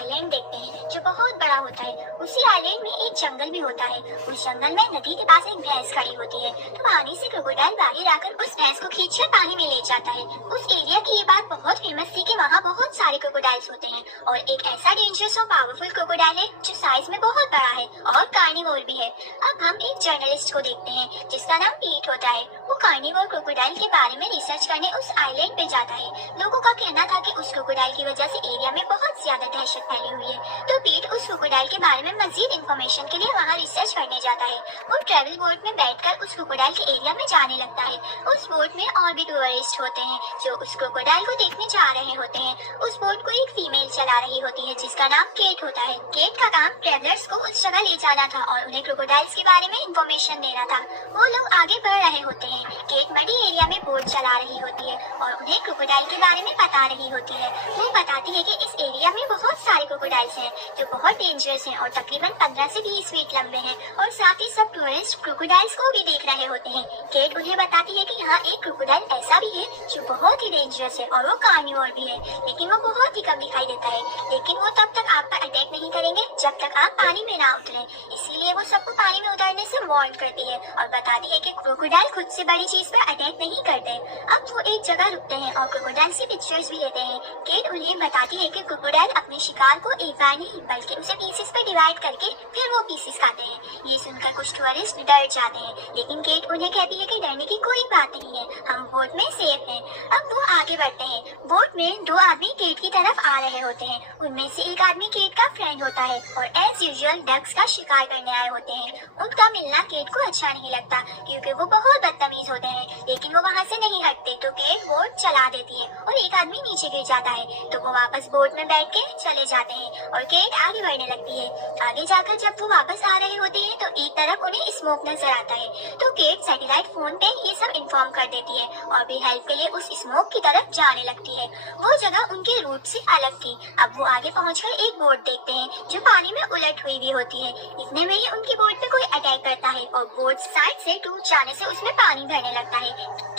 Island देखते हैं जो बहुत बड़ा होता है। उसी आइलैंड में एक जंगल भी होता है। उस जंगल में नदी के पास एक भैंस खड़ी होती है, तो पानी से क्रोकोडाइल बाहर आकर उस भैंस को खींचकर पानी में ले जाता है। उस एरिया की ये बात बहुत फेमस थी कि वहाँ बहुत सारे क्रोकोडाइल्स होते हैं और एक ऐसा डेंजरस और पावरफुल क्रोकोडाइल है जो साइज में बहुत बड़ा है और कार्निवोर भी है। अब हम एक जर्नलिस्ट को देखते हैं जिसका नाम पीट होता है। वो कार्निवोर क्रोकोडाइल के बारे में रिसर्च करने उस आइलैंड पे जाता है। लोगों का कहना था कि उस क्रोकोडाइल की वजह से एरिया में बहुत ज्यादा दहशत फैली हुई है, तो पीट उस क्रोकोडाइल के बारे में मजीद इंफॉर्मेशन के लिए वहाँ रिसर्च करने जाता है। वो ट्रैवल बोट में बैठकर उस क्रोकोडाइल के एरिया में जाने लगता है। उस बोट में और भी टूरिस्ट होते हैं जो उस क्रोकोडाइल को देखने जा रहे होते हैं। उस बोट को एक फीमेल चला रही होती है जिसका नाम केट होता है। केट का काम ट्रेवलर्स को उस जगह ले जाना था और उन्हें क्रोकोडाइल्स के बारे में इंफॉर्मेशन देना था। वो लोग आगे बढ़ रहे होते हैं। केट मडी एरिया में बोट चला रही होती है और उन्हें क्रोकोडाइल के बारे में बता रही होती है। वो बताती है कि इस एरिया में बहुत सारे क्रोकोडाइल्स हैं जो बहुत डेंजरस हैं और तकरीबन 15 से 20 फीट लंबे हैं और साथ ही सब टूरिस्ट क्रोकोडाइल्स को भी देख रहे होते हैं। केट उन्हें बताती है कि यहाँ एक क्रोकोडाइल ऐसा भी है जो बहुत ही डेंजरस है और वो कार्निवोर भी है, लेकिन वो बहुत ही कम दिखाई देता है। लेकिन वो तब तक आप पर अटैक नहीं करेंगे जब तक आप पानी में ना उतरे, इसीलिए वो सबको पानी में उतरने से वार्न करती है और बताती है कि क्रोकोडाइल खुद से बड़ी चीज पर अटैक नहीं करते। अब वो एक जगह रुकते हैं और क्रोकोडाइल की पिक्चर्स भी लेते हैं। केट उन्हें बताती है कि क्रोकोडाइल अपने शिकार को एक बार नहीं बल्कि उसे पीसेस पे डिवाइड करके फिर वो पीसेस खाते हैं। ये सुनकर कुछ टूरिस्ट डर जाते हैं, लेकिन केट उन्हें कहती है कि डरने की कोई बात नहीं है, हम बोट में सेफ हैं। अब वो आगे बढ़ते हैं। बोट में दो आदमी केट की तरफ आ रहे होते हैं। उनमें से एक आदमी केट का फ्रेंड होता है और एज यूजुअल डक्स का शिकार करने आए होते हैं। उनका मिलना केट को अच्छा नहीं लगता क्योंकि वो बहुत बदतमीज होते हैं, लेकिन वो वहाँ से नहीं हटते, तो केट बोट चला देती है और एक आदमी नीचे गिर जाता है, तो वो वापस बोट में बैठ के चले जाते हैं और केट आगे बढ़ने लगती है। आगे जाकर जब वो वापस आ रहे होते हैं तो एक तरफ उन्हें स्मोक नजर आता है, तो केट सैटेलाइट फोन पे ये सब इन्फॉर्म कर देती है और भी हेल्प के लिए उस स्मोक की तरफ जाने लगती है। वो जगह उनके रूट से अलग थी। अब वो आगे पहुंचकर एक बोट देखते हैं जो पानी में उलट हुई भी होती है। इतने में ही उनकी बोट पे कोई अटैक करता है और बोट साइड से टूट जाने से उसमें पानी भरने लगता है।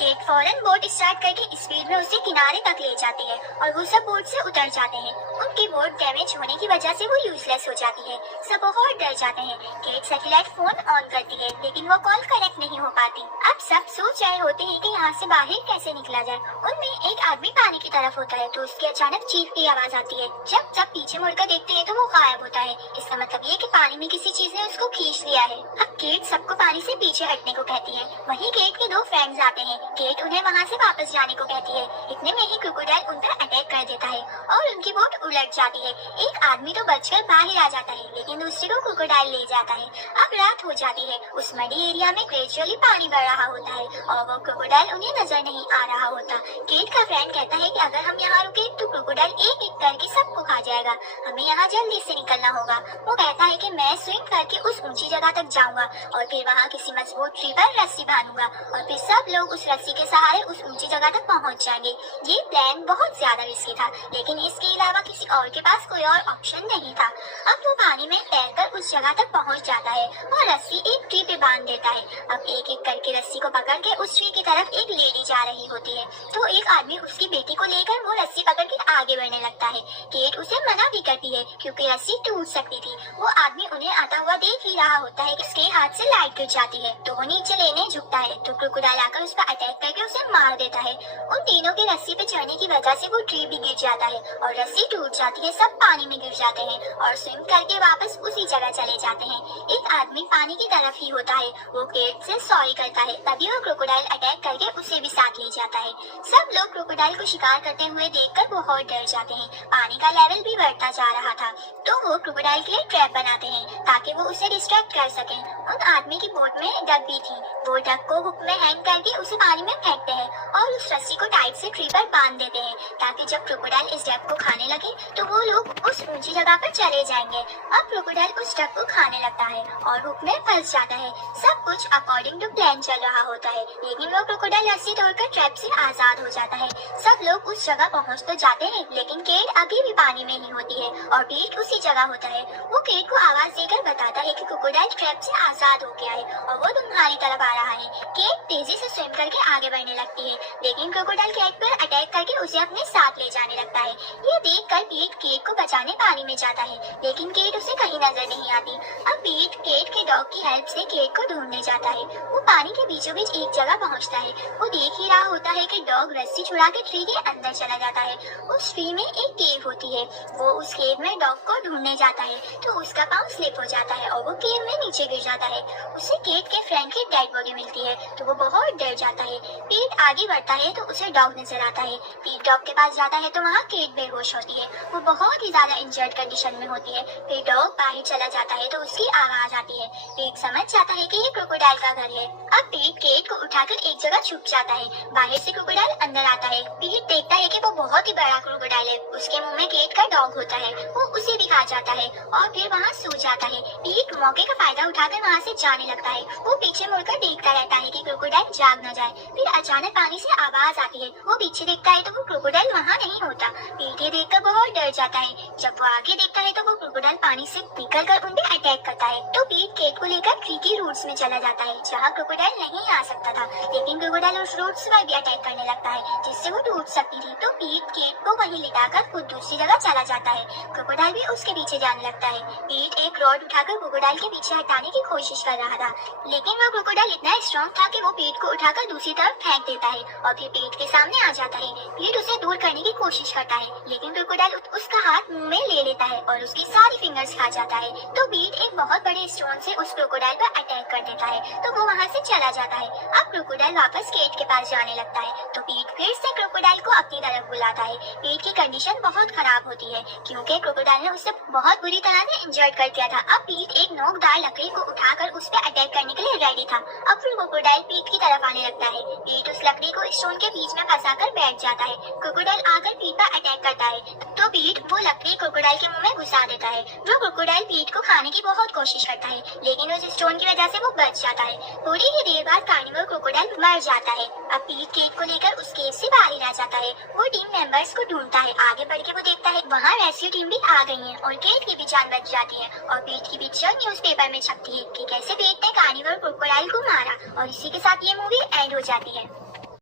केट फौरन बोट स्टार्ट करके स्पीड में उसे किनारे तक ले जाती है और वो सब बोट से उतर जाते हैं। उनकी बोट डैमेज होने की वजह से वो यूजलेस हो जाती है। सब बहुत डर जाते हैं। केट सैटेलाइट फोन ऑन करती है, लेकिन वो कॉल कनेक्ट नहीं हो पाती। अब सब सोच रहे होते हैं कि यहाँ से बाहर कैसे निकला जाए। उनमें एक आदमी पानी की तरफ होता है, तो उसकी अचानक चीख की आवाज आती है। जब जब पीछे मुड़कर देखते हैं तो वो गायब होता है। इसका मतलब ये कि पानी में किसी चीज ने उसको खींच लिया है। अब केट सबको पानी से पीछे हटने को कहती है। वहीं केट के दो फ्रेंड्स आते हैं। केट उन्हें वहाँ से वापस जाने को कहती है। इतने में ही क्रोकोडाइल उन पर अटैक कर देता है और उनकी बोट उलट जाती है। एक आदमी तो बचकर बाहर आ जाता है, लेकिन दूसरे को क्रोकोडाइल ले जाता है। अब रात हो जाती है। उस मडी एरिया में ग्रेजुअली पानी बढ़ रहा होता है और वो क्रोकोडाइल उन्हें नजर नहीं आ रहा होता। केट का फ्रेंड कहता है कि अगर हम यहाँ रुके तो क्रोकोडाइल एक एक करके सबको खा जाएगा, हमें यहाँ जल्दी से निकलना होगा। वो कहता है कि मैं स्विम करके उस ऊंची जगह तक जाऊंगा और फिर वहाँ किसी मजबूत ट्री पर रस्सी बांधूंगा और फिर सब लोग उस रस्सी के सहारे उस ऊंची जगह तक पहुँच जाएंगे। ये प्लान बहुत ज्यादा रिस्की था, लेकिन इसके अलावा किसी और के पास कोई और ऑप्शन नहीं था। अब वो पानी में तैरकर उस जगह तक पहुँच जाता है और रस्सी एक ट्री पे बांध देता है। अब एक एक करके रस्सी को पकड़ के उस ट्री की तरफ एक लेडी जा रही होती है, तो एक आदमी उसकी बेटी को लेकर वो रस्सी पकड़ के आगे बढ़ने लगता है। केट उसे मना भी करती है क्योंकि रस्सी टूट सकती थी। वो आदमी उन्हें आता हुआ देख ही रहा होता है कि उसके हाथ से लाइट गिर जाती है, तो वो नीचे लेने झुकता है, तो क्रोकोडाइल आकर उस पर अटैक करके उसे मार देता है। उन तीनों की रस्सी पे चढ़ने की वजह से वो ट्री भी गिर जाता है और रस्सी टूट जाती है। सब पानी में गिर जाते हैं और स्विम करके वापस उसी जगह चले जाते हैं। एक आदमी पानी की तरफ ही होता है। वो केट से सॉरी करता है, तभी वो क्रोकोडाइल अटैक करके उसे भी साथ ले जाता है। सब लोग क्रोकोडाइल को शिकार करते हुए देखकर बहुत डर जाते हैं। पानी का लेवल भी बढ़ता जा रहा था, तो वो क्रोकोडाइल के लिए ट्रैप बनाते हैं ताकि वो उसे डिस्ट्रैक्ट कर सकें। उन आदमी की बोट में डक भी थी। वो डक को हुक में हैंग करके उसे पानी में फेंकते हैं और उस रस्सी को टाइट से ट्री पर बांध देते हैं ताकि जब क्रोकोडाइल इस डक को खाने लगे तो वो लोग उस ऊंची जगह पर चले जाएंगे। अब क्रोकोडाइल उस डक को खाने लगता है और हुक में फंस जाता है। सब कुछ अकॉर्डिंग टू प्लान चल रहा होता है, लेकिन वो क्रोकोडाइल रस्सी तोड़कर ट्रैप से आजाद हो जाता है। सब लोग उस जगह पहुंच तो जाते हैं, लेकिन केट अभी भी पानी में ही होती है और पीट उसी जगह होता होता है। वो केट को आवाज देकर बताता है कि क्रोकोडाइल ट्रैप से आजाद हो गया है और वो तुम्हारी तरफ आ रहा है। केट तेजी से स्विम करके आगे बढ़ने लगती है, लेकिन क्रोकोडाइल केट पर अटैक करके उसे अपने साथ ले जाने लगता है। ये देखकर पीट केट को बचाने पानी में जाता है, लेकिन केट उसे कहीं नजर नहीं आती। अब पीट केट के डॉग की हेल्प से केट को ढूंढने जाता है। वो पानी के बीचों बीच एक जगह पहुंचता है। वो देख ही रहा होता है कि डॉग रस्सी छुड़ा के ट्री के अंदर चला जाता है। उस ट्री में एक केव होती है। वो उस केव में डॉग को ढूंढने जाता है तो उसका पाँव स्लिप हो जाता है और वो केव में नीचे गिर जाता है। उसे केट के फ्रेंड की डेड बॉडी मिलती है तो वो बहुत डर जाता है। पीट आगे बढ़ता है तो उसे डॉग नजर आता है। पीट डॉग के पास जाता है तो वहाँ केट बेहोश होती है। वो बहुत ही ज्यादा इंजर्ड कंडीशन में होती है। फिर डॉग बाहर चला जाता है तो उसकी आवाज आती है। पीट समझ जाता है कि ये क्रोकोडाइल का घर है। अब पीट केट को उठाकर एक जगह छुप जाता है। बाहर से क्रोकोडाइल अंदर आता है। पीट देखता है कि वो बहुत ही बड़ा क्रोकोडाइल है। उसके मुंह में केट का डॉग होता है। वो उसे भी खा जाता है और फिर वहाँ सो जाता है। पीट मौके का फायदा उठाकर वहाँ से जाने लगता है। वो पीछे मुड़कर देखता रहता है कि क्रोकोडाइल जाग न जाए। फिर अचानक पानी से आवाज आती है। वो पीछे देखता है तो वो क्रोकोडाइल वहाँ नहीं होता। पीट ये देखकर बहुत डर जाता है। जब वो आगे देखता है तो वो क्रोकोडाइल पानी से निकल कर उन पे अटैक करता है। तो पीट केट को लेकर ट्री की रूट्स में चला जाता है जहाँ क्रोकोडाइल नहीं आ सकता था, लेकिन क्रोकोडाइल उस रूट्स पर भी अटैक करने लगता है जिससे वो टूट सकती थी। तो पीट केट को वहीं लिटाकर खुद दूसरी जगह चला जाता है। क्रोकोडाइल भी उसके पीछे जाने लगता है। पीट एक रॉड उठाकर क्रोकोडाइल के पीछे हटाने की कोशिश कर रहा था, लेकिन वो क्रोकोडाइल इतना स्ट्रॉन्ग था कि वो पीट को उठाकर दूसरी तरफ फेंक देता है और फिर पीट के सामने आ जाता है। पीट उसे दूर करने की कोशिश करता है, लेकिन क्रोकोडाइल उसका हाथ मुंह में ले लेता है और उसकी सारी फिंगर्स खा जाता है। तो पीट एक बहुत बड़े स्टोन से उस क्रोकोडाइल पर अटैक कर देता है तो वो वहाँ से चला जाता है। अब क्रोकोडाइल वापस केट के पास जाने लगता है तो पीट फिर से क्रोकोडाइल को अपनी तरफ बुलाता है। पीट की कंडीशन बहुत खराब होती है क्योंकि क्रोकोडाइल ने उसे बहुत बुरी तरह से इंजर्ड कर दिया था। अब पीट एक नोकदार लकड़ी को उठाकर उस पर अटैक करने के लिए रेडी था। अब फिर क्रोकोडाइल पीट की तरफ आने लगता है। पीट उस लकड़ी को स्टोन के बीच में फंसाकर बैठ जाता है। क्रोकोडाइल आकर पीट पर अटैक करता है तो पीट वो लकड़ी क्रोकोडाइल के मुंह में घुसा देता है। जो क्रोकोडाइल पीट को खाने की बहुत कोशिश करता है, लेकिन उस स्टोन की वजह से वो बच जाता है। थोड़ी ही देर बाद कार्निवोर क्रोकोडाइल मर जाता है। अब पीट केट को लेकर उस केव से बाहर आ जाता है। वो टीम मेंबर्स को ढूंढता है। आगे बढ़ के वो देखता है वहाँ रेस्क्यू टीम भी आ गई है और केट की भी जान बच जाती है और पीट की पिक्चर न्यूज़पेपर में छपती है कि कैसे पीट ने कार्निवोर क्रोकोडाइल को मारा। और इसी के साथ ये मूवी एंड हो जाती है।